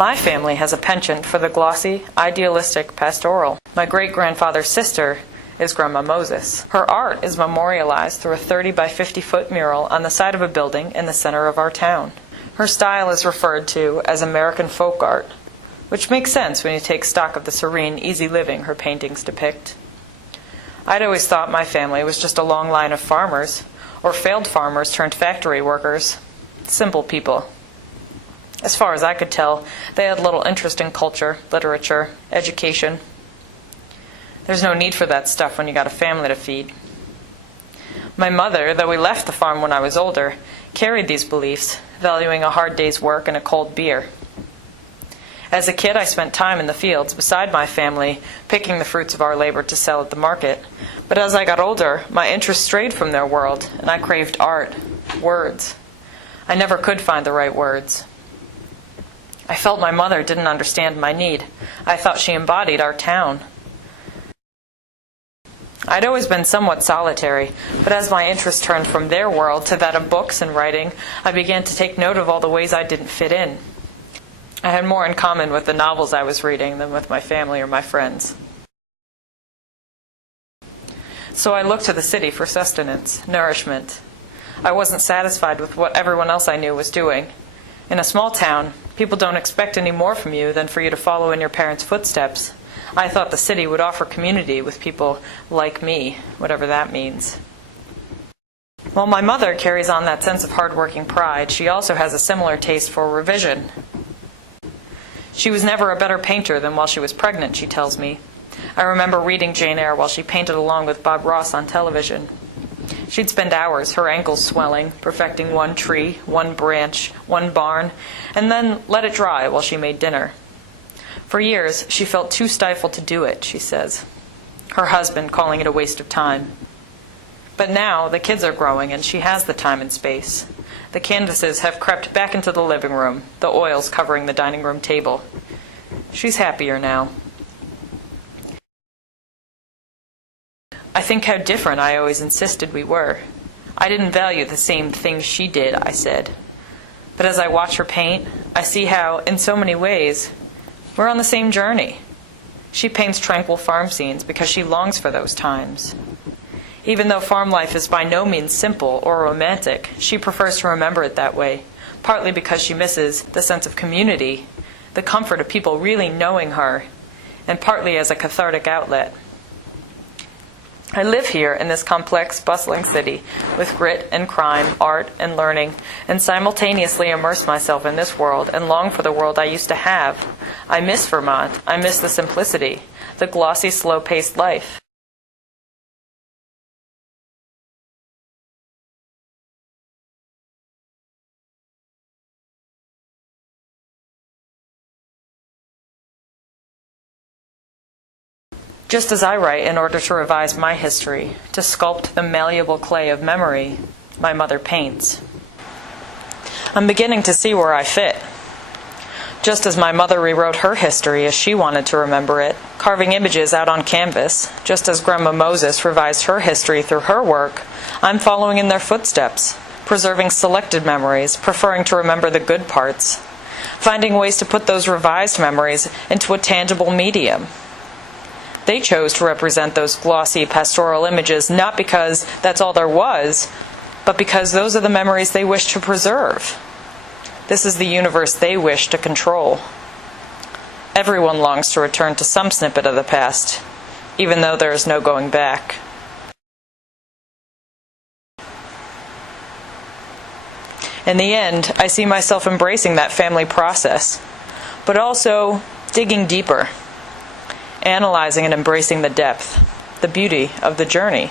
My family has a penchant for the glossy, idealistic pastoral. My great-grandfather's sister is Grandma Moses. Her art is memorialized through a 30 by 50 foot mural on the side of a building in the center of our town. Her style is referred to as American folk art, which makes sense when you take stock of the serene, easy living her paintings depict. I'd always thought my family was just a long line of farmers, or failed farmers turned factory workers. Simple people. As far as I could tell, they had little interest in culture, literature, education. There's no need for that stuff when you got a family to feed. My mother, though we left the farm when I was older, carried these beliefs, valuing a hard day's work and a cold beer. As a kid, I spent time in the fields beside my family, picking the fruits of our labor to sell at the market. But as I got older, my interest strayed from their world, and I craved art, words. I never could find the right words. I felt my mother didn't understand my need. I thought she embodied our town. I'd always been somewhat solitary, but as my interest turned from their world to that of books and writing, I began to take note of all the ways I didn't fit in. I had more in common with the novels I was reading than with my family or my friends. So I looked to the city for sustenance, nourishment. I wasn't satisfied with what everyone else I knew was doing. In a small town, people don't expect any more from you than for you to follow in your parents' footsteps. I thought the city would offer community with people like me, whatever that means. While my mother carries on that sense of hard-working pride, she also has a similar taste for revision. She was never a better painter than while she was pregnant, she tells me. I remember reading Jane Eyre while she painted along with Bob Ross on television. She'd spend hours, her ankles swelling, perfecting one tree, one branch, one barn, and then let it dry while she made dinner. For years, she felt too stifled to do it, she says, her husband calling it a waste of time. But now the kids are growing and she has the time and space. The canvases have crept back into the living room, the oils covering the dining room table. She's happier now. I think how different I always insisted we were. I didn't value the same things she did, I said. But as I watch her paint, I see how, in so many ways, we're on the same journey. She paints tranquil farm scenes because she longs for those times. Even though farm life is by no means simple or romantic, she prefers to remember it that way, partly because she misses the sense of community, the comfort of people really knowing her, and partly as a cathartic outlet. I live here in this complex, bustling city with grit and crime, art and learning, and simultaneously immerse myself in this world and long for the world I used to have. I miss Vermont. I miss the simplicity, the glossy, slow-paced life. Just as I write in order to revise my history, to sculpt the malleable clay of memory, my mother paints. I'm beginning to see where I fit. Just as my mother rewrote her history as she wanted to remember it, carving images out on canvas, just as Grandma Moses revised her history through her work, I'm following in their footsteps, preserving selected memories, preferring to remember the good parts, finding ways to put those revised memories into a tangible medium. They chose to represent those glossy pastoral images not because that's all there was, but because those are the memories they wish to preserve. This is the universe they wish to control. Everyone longs to return to some snippet of the past, even though there is no going back. In the end, I see myself embracing that family process, but also digging deeper, analyzing and embracing the depth, the beauty of the journey.